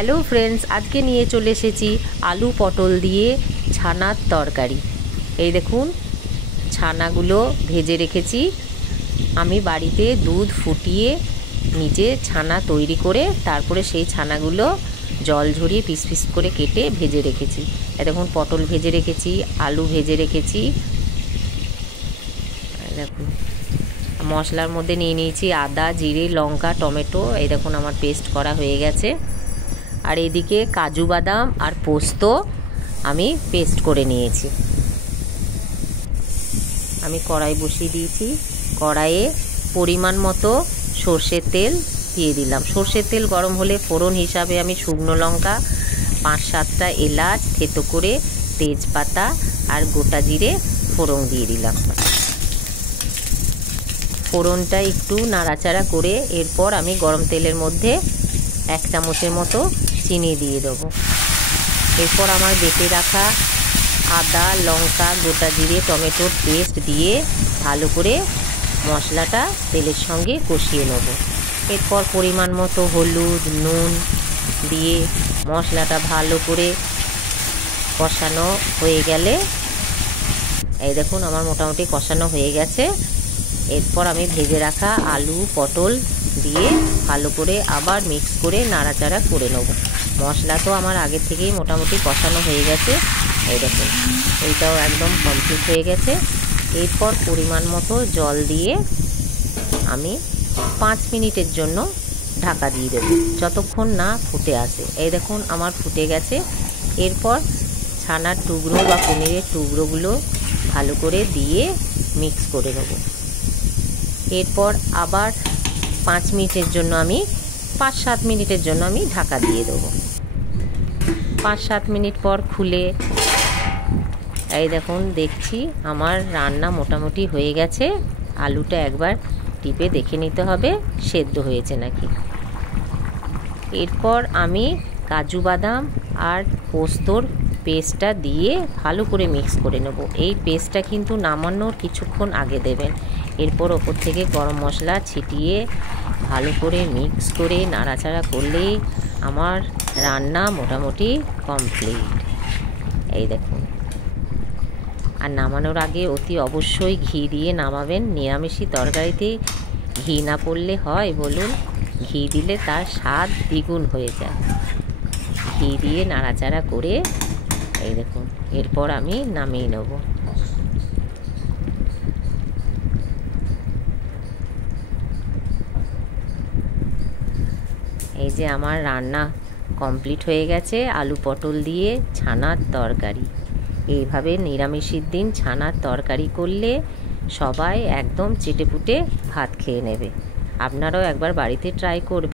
Hello friends, আজকে নিয়ে চলে এসেছি আলু পটল দিয়ে ছানার তরকারি। এই দেখুন, ছানাগুলো ভেজে রেখেছি। আমি বাড়িতে দুধ ফুটিয়ে নিজে ছানা তৈরি করে তারপরে সেই ছানাগুলো জল ঝরিয়ে পিস পিস করে কেটে ভেজে রেখেছি। এই দেখুন, পটল ভেজে রেখেছি, আলু ভেজে রেখেছি। দেখুন, মশলার মধ্যে নিয়ে নিয়েছি আদা, জিরে, লঙ্কা, টমেটো। এই দেখুন, আমার পেস্ট করা হয়ে গেছে। আর এদিকে কাজু বাদাম আর পোস্ত আমি পেস্ট করে নিয়েছি। আমি কড়াই বসিয়ে দিয়েছি। কড়াইয়ে পরিমাণ মতো সর্ষের তেল দিয়ে দিলাম। সর্ষের তেল গরম হলে ফোড়ন হিসাবে আমি শুকনো লঙ্কা, 5-7টা এলাচ থেতো করে, তেজপাতা আর গোটা জিরে ফোড়ন দিয়ে দিলাম। ফোড়নটা একটু নাড়াচাড়া করে এরপর আমি গরম তেলের মধ্যে 1 চামচের মতো চিনি দিয়ে দেবো। এরপর আমার বেটে রাখা আদা, লঙ্কা, গোটা জিরে, টমেটোর পেস্ট দিয়ে ভালো করে মশলাটা তেলের সঙ্গে কষিয়ে নেব। এরপর পরিমাণ মতো হলুদ, নুন দিয়ে মশলাটা ভালো করে কষানো হয়ে গেলে, এই দেখুন আমার মোটামুটি কষানো হয়ে গেছে। এরপর আমি ভেজে রাখা আলু পটল দিয়ে ভালো করে আবার মিক্স করে নাড়াচাড়া করে নেব। মশলা তো আমার আগে থেকেই মোটামুটি কষানো হয়ে গেছে। এই দেখুন, এইটাও একদম কমপ্লিট হয়ে গেছে। এরপর পরিমাণ মতো জল দিয়ে আমি 5 মিনিটের জন্য ঢাকা দিয়ে দেবো, যতক্ষণ না ফুটে আসে। এই দেখুন, আমার ফুটে গেছে। এরপর ছানার টুকরো বা পনিরের টুকরোগুলো ভালো করে দিয়ে মিক্স করে নেব। এরপর আবার 5 মিনিটের জন্য আমি 5-7 মিনিটের জন্য আমি ঢাকা দিয়ে দেবো। 5-7 মিনিট পর খুলে এই দেখুন, দেখছি আমার রান্না মোটামুটি হয়ে গেছে। আলুটা একবার টিপে দেখে নিতে হবে সেদ্ধ হয়েছে নাকি। এরপর আমি কাজু বাদাম আর পোস্তর পেস্টটা দিয়ে ভালো করে মিক্স করে নেব। এই পেস্টটা কিন্তু নামানোর কিছুক্ষণ আগে দেবেন। এরপর ওপর থেকে গরম মশলা ছিটিয়ে ভালো করে মিক্স করে নাড়াচাড়া করলেই আমার রান্না মোটামুটি কমপ্লিট। এই দেখুন, আর নামানোর আগে অতি অবশ্যই ঘি দিয়ে নামাবেন। নিরামিষি তরকারিতে ঘি না পড়লে হয় বলুন? ঘি দিলে তার স্বাদ দ্বিগুণ হয়ে যায়। ঘি দিয়ে নাড়াচাড়া করে এই দেখুন, এরপর আমি নামিয়ে নেব। এই যে আমার রান্না কমপ্লিট হয়ে গেছে, আলু পটল দিয়ে ছানার তরকারি। এইভাবে নিরামিষের দিন ছানার তরকারি করলে সবাই একদম চেটেপুটে ভাত খেয়ে নেবে। আপনারাও একবার বাড়িতে ট্রাই করবেন।